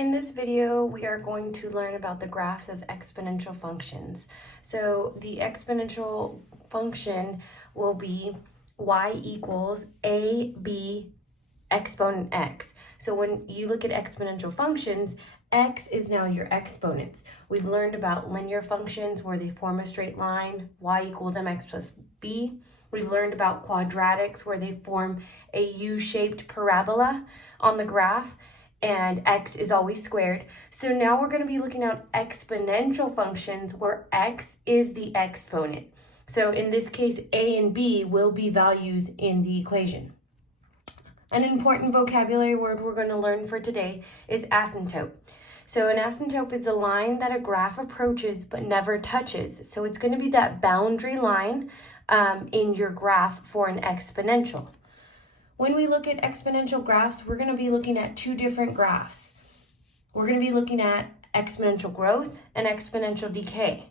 In this video, we are going to learn about the graphs of exponential functions. So the exponential function will be y equals ab exponent x. So when you look at exponential functions, x is now your exponents. We've learned about linear functions where they form a straight line, y equals mx plus b. We've learned about quadratics where they form a U-shaped parabola on the graph, and x is always squared. So now we're going to be looking at exponential functions where x is the exponent. So in this case, a and b will be values in the equation. An important vocabulary word we're going to learn for today is asymptote. So an asymptote is a line that a graph approaches but never touches. So it's going to be that boundary line in your graph for an exponential. When we look at exponential graphs, we're going to be looking at two different graphs. We're going to be looking at exponential growth and exponential decay.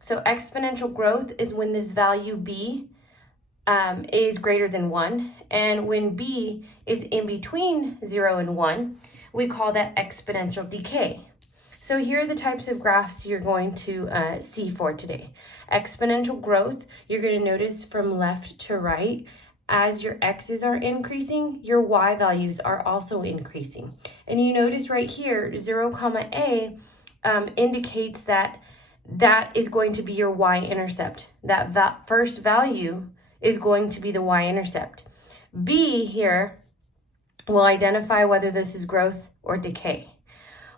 So exponential growth is when this value b is greater than 1, and when b is in between 0 and 1, we call that exponential decay. So here are the types of graphs you're going to see for today. Exponential growth, you're going to notice from left to right, as your x's are increasing, your y values are also increasing. And you notice right here, 0, a indicates that that is going to be your y-intercept. That first value is going to be the y-intercept. B here will identify whether this is growth or decay.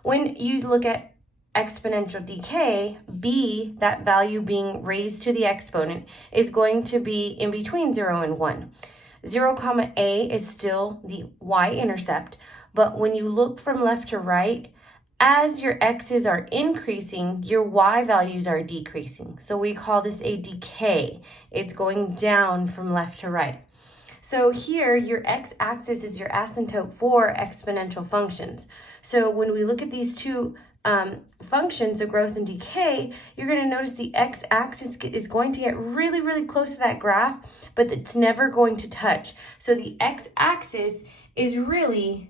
When you look at exponential decay, b, that value being raised to the exponent, is going to be in between 0 and 1. 0, a is still the y-intercept, but when you look from left to right, as your x's are increasing, your y values are decreasing. So we call this a decay. It's going down from left to right. So here, your x-axis is your asymptote for exponential functions. So when we look at these two functions, the growth and decay, you're going to notice the x-axis is going to get really, really close to that graph, but it's never going to touch. So the x-axis is really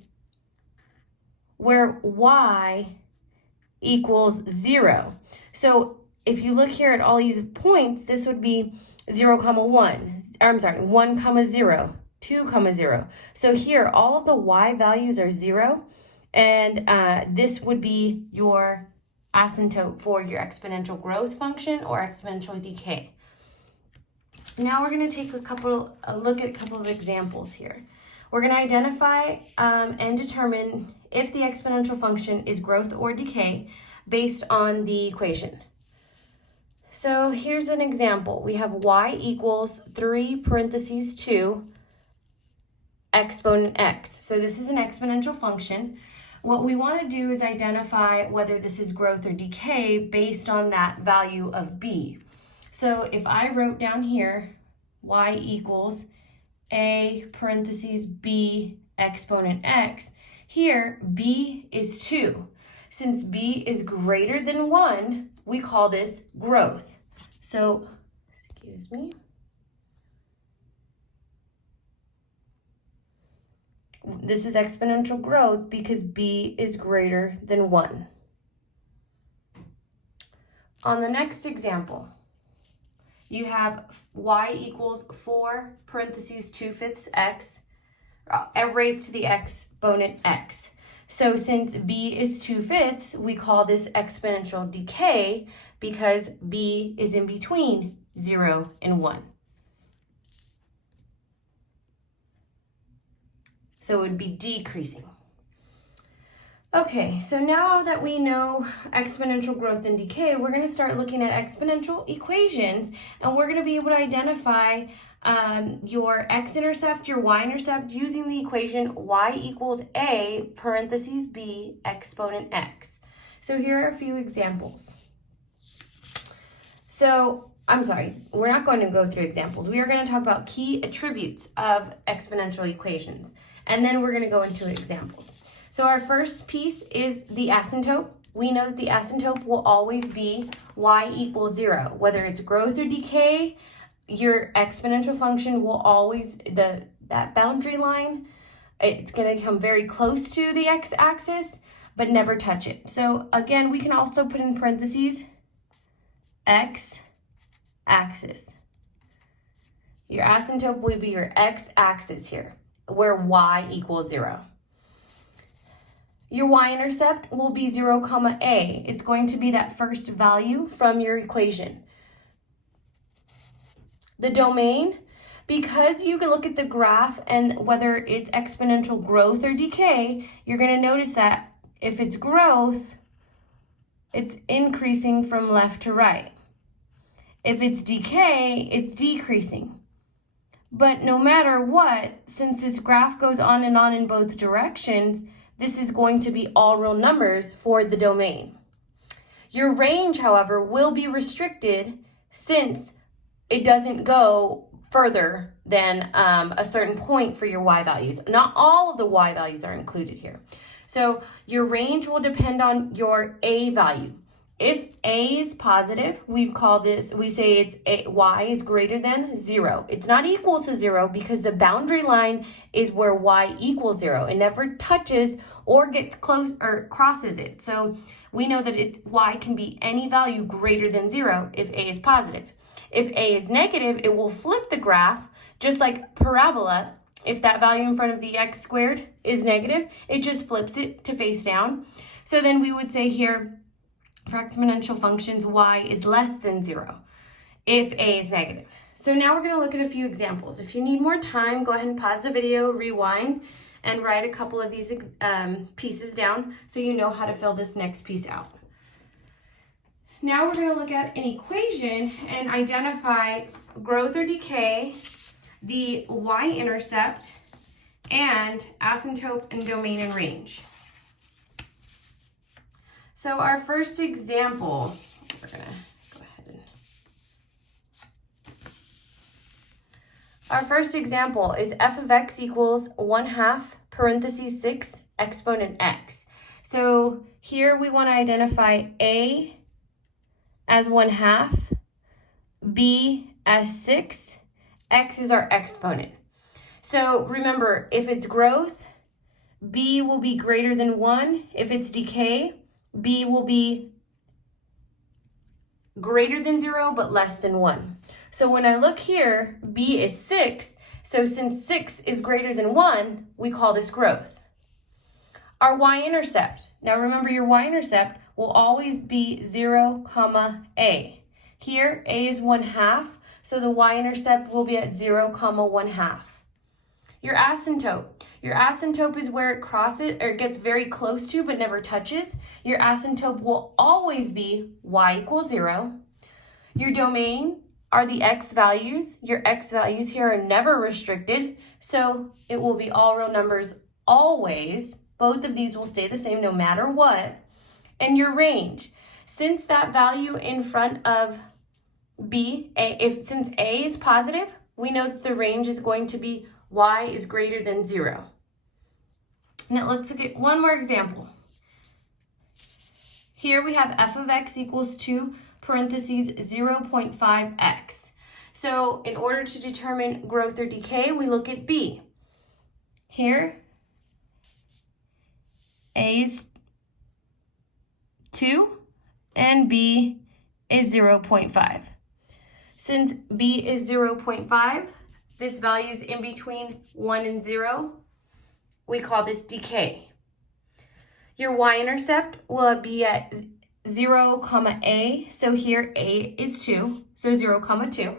where y equals 0. So if you look here at all these points, this would be 0, 1, 0, 2, 0. So here, all of the y values are 0, and this would be your asymptote for your exponential growth function or exponential decay. Now we're going to take a look at a couple of examples here. We're going to identify and determine if the exponential function is growth or decay based on the equation. So here's an example. We have y equals 3 parentheses 2 exponent x. So this is an exponential function. What we want to do is identify whether this is growth or decay based on that value of b. So if I wrote down here y equals a parentheses b exponent x, here b is 2. Since b is greater than 1, we call this growth. So, excuse me. This is exponential growth because b is greater than 1. On the next example, you have y equals 4 parentheses 2/5 x raised to the exponent x. So since b is 2/5, we call this exponential decay because b is in between 0 and 1. So it would be decreasing. Okay, so now that we know exponential growth and decay, we're going to start looking at exponential equations, and we're going to be able to identify your x-intercept, your y-intercept using the equation y equals a parentheses b exponent x. So here are a few examples. So, we're not going to go through examples. We are going to talk about key attributes of exponential equations, and then we're going to go into examples. So our first piece is the asymptote. We know that the asymptote will always be y equals 0. Whether it's growth or decay, your exponential function will always, that boundary line, it's going to come very close to the x-axis, but never touch it. So again, we can also put in parentheses x-axis. Your asymptote will be your x-axis here, where y equals 0. Your y-intercept will be 0, comma a. It's going to be that first value from your equation. The domain, because you can look at the graph and whether it's exponential growth or decay, you're going to notice that if it's growth, it's increasing from left to right. If it's decay, it's decreasing. But no matter what, since this graph goes on in both directions, this is going to be all real numbers for the domain. Your range, however, will be restricted since it doesn't go further than a certain point for your y values. Not all of the y values are included here. So your range will depend on your a value. If a is positive, we say it's y is greater than 0. It's not equal to 0 because the boundary line is where y equals 0. It never touches or gets close or crosses it. So we know that y can be any value greater than 0 if a is positive. If a is negative, it will flip the graph, just like parabola. If that value in front of the x squared is negative, it just flips it to face down. So then we would say here, for exponential functions, y is less than 0 if a is negative. So now we're going to look at a few examples. If you need more time, go ahead and pause the video, rewind, and write a couple of these pieces down so you know how to fill this next piece out. Now we're going to look at an equation and identify growth or decay, the y-intercept, and asymptote and domain and range. So our first example, we're going to go ahead and... Our first example is f of x equals 1/2 parentheses 6 exponent x. So here we want to identify a as 1/2, b as 6, x is our exponent. So remember, if it's growth, b will be greater than 1. If it's decay, b will be greater than 0 but less than 1. So when I look here, b is 6. So since 6 is greater than 1, we call this growth. Our y-intercept. Now remember, your y-intercept will always be 0, comma a. Here, a is 1/2, so the y-intercept will be at 0, comma 1/2. Your asymptote. Your asymptote is where it crosses or gets very close to but never touches. Your asymptote will always be y equals 0. Your domain are the x values. Your x values here are never restricted, so it will be all real numbers always. Both of these will stay the same no matter what. And your range, since that value in front of b, since a is positive, we know that the range is going to be y is greater than 0. Now let's look at one more example. Here we have f of x equals 2 parentheses 0.5x. So in order to determine growth or decay, we look at b. Here, a is 2 and b is 0.5. Since b is 0.5, this value is in between 1 and 0. We call this decay. Your y-intercept will be at 0, comma a. So here a is 2, so 0, comma 2.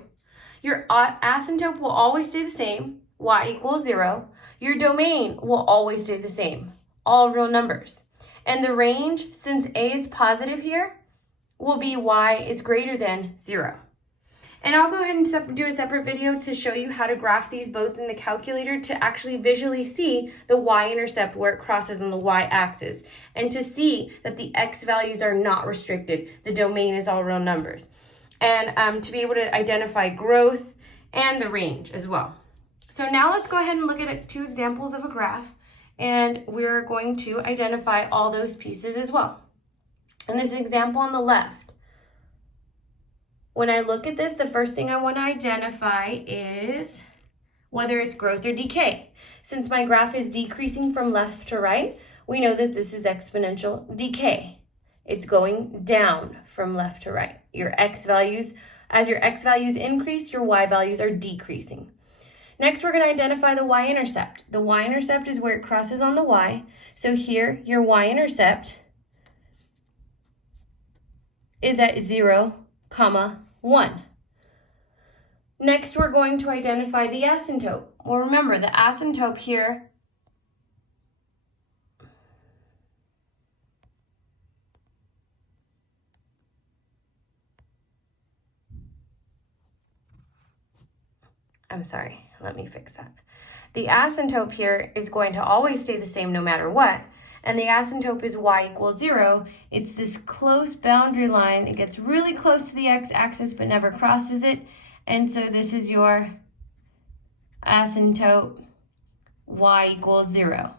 Your asymptote will always stay the same, y equals 0. Your domain will always stay the same, all real numbers. And the range, since a is positive here, will be y is greater than 0. And I'll go ahead and do a separate video to show you how to graph these both in the calculator to actually visually see the y-intercept where it crosses on the y-axis and to see that the x values are not restricted. The domain is all real numbers. And to be able to identify growth and the range as well. So now let's go ahead and look at 2 examples of a graph, and we're going to identify all those pieces as well. In this example on the left, when I look at this, the first thing I want to identify is whether it's growth or decay. Since my graph is decreasing from left to right, we know that this is exponential decay. It's going down from left to right. Your x values, as your x values increase, your y values are decreasing. Next, we're going to identify the y-intercept. The y-intercept is where it crosses on the y. So here, your y-intercept is at 0, 1. Next, we're going to identify the asymptote. Well, remember, the asymptote here let me fix that. The asymptote here is going to always stay the same no matter what, and the asymptote is y equals 0. It's this close boundary line. It gets really close to the x-axis but never crosses it, and so this is your asymptote, y equals 0.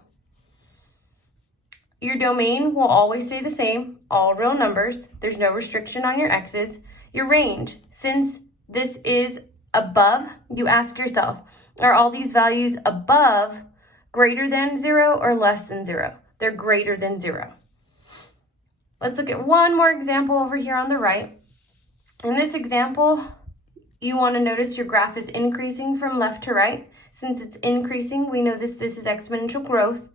Your domain will always stay the same, all real numbers. There's no restriction on your x's. Your range, since this is above, you ask yourself, are all these values above greater than 0 or less than 0? They're greater than 0. Let's look at one more example over here on the right. In this example, you want to notice your graph is increasing from left to right. Since it's increasing, we know this is exponential growth.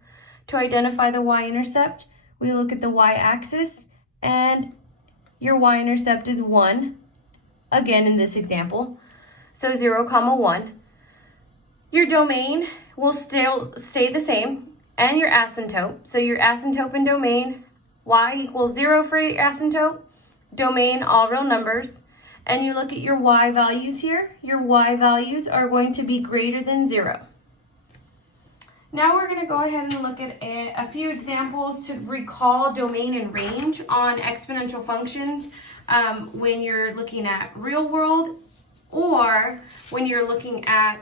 To identify the y-intercept, we look at the y-axis, and your y-intercept is 1, again in this example. So 0, 1. Your domain will still stay the same, and your asymptote. So your asymptote and domain, y equals 0 for your asymptote, domain, all real numbers. And you look at your y values here. Your y values are going to be greater than 0. Now we're going to go ahead and look at a few examples to recall domain and range on exponential functions when you're looking at real world or when you're looking at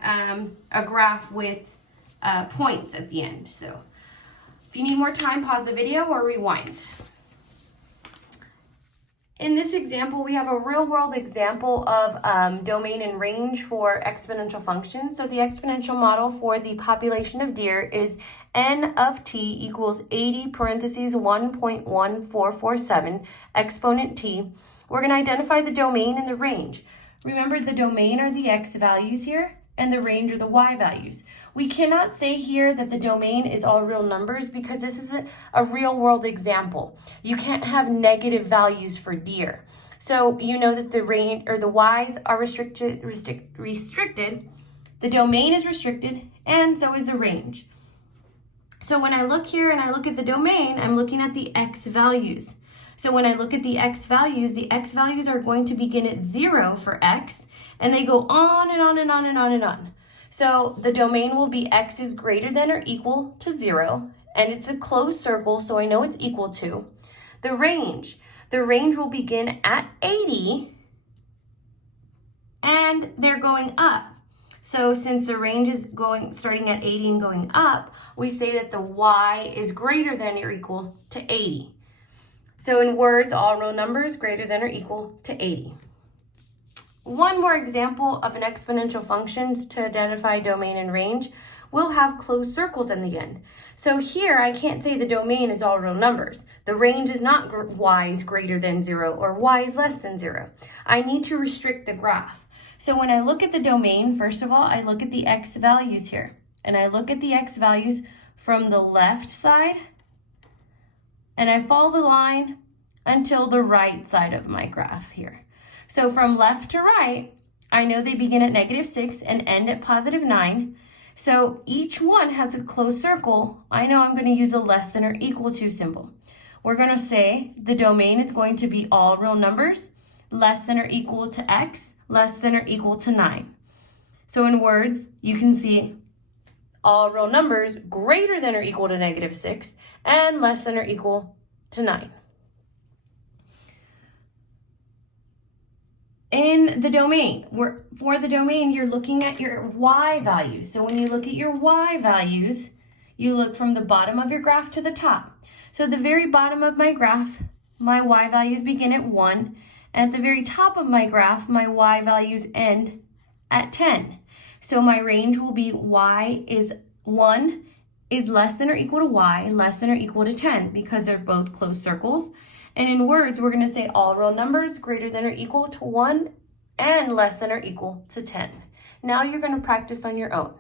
a graph with points at the end. So if you need more time, pause the video or rewind. In this example, we have a real-world example of domain and range for exponential functions. So the exponential model for the population of deer is n of t equals 80 parentheses 1.1447 exponent t. We're going to identify the domain and the range. Remember, the domain are the x values here, and the range are the y values. We cannot say here that the domain is all real numbers because this is a real world example. You can't have negative values for deer. So you know that the range or the y's are restricted, the domain is restricted, and so is the range. So when I look here and I look at the domain, I'm looking at the x values. So when I look at the x values are going to begin at 0 for x, and they go on and on and on and on and on. So the domain will be x is greater than or equal to 0, and it's a closed circle, so I know it's equal to. The range will begin at 80, and they're going up. So since the range is starting at 80 and going up, we say that the y is greater than or equal to 80. So in words, all real numbers greater than or equal to 80. One more example of an exponential functions to identify domain and range will have closed circles in the end. So here I can't say the domain is all real numbers. The range is not y is greater than 0 or y is less than 0. I need to restrict the graph. So when I look at the domain, first of all, I look at the x values here. And I look at the x values from the left side, and I follow the line until the right side of my graph here. So from left to right, I know they begin at -6 and end at +9. So each one has a closed circle. I know I'm going to use a less than or equal to symbol. We're going to say the domain is going to be all real numbers, less than or equal to x, less than or equal to 9. So in words, you can see all real numbers greater than or equal to -6 and less than or equal to 9. In the domain, for the domain, you're looking at your y values. So when you look at your y values, you look from the bottom of your graph to the top. So at the very bottom of my graph, my y values begin at 1. And at the very top of my graph, my y values end at 10. So my range will be y is 1 is less than or equal to y, less than or equal to 10, because they're both closed circles. And in words, we're going to say all real numbers greater than or equal to 1 and less than or equal to 10. Now you're going to practice on your own.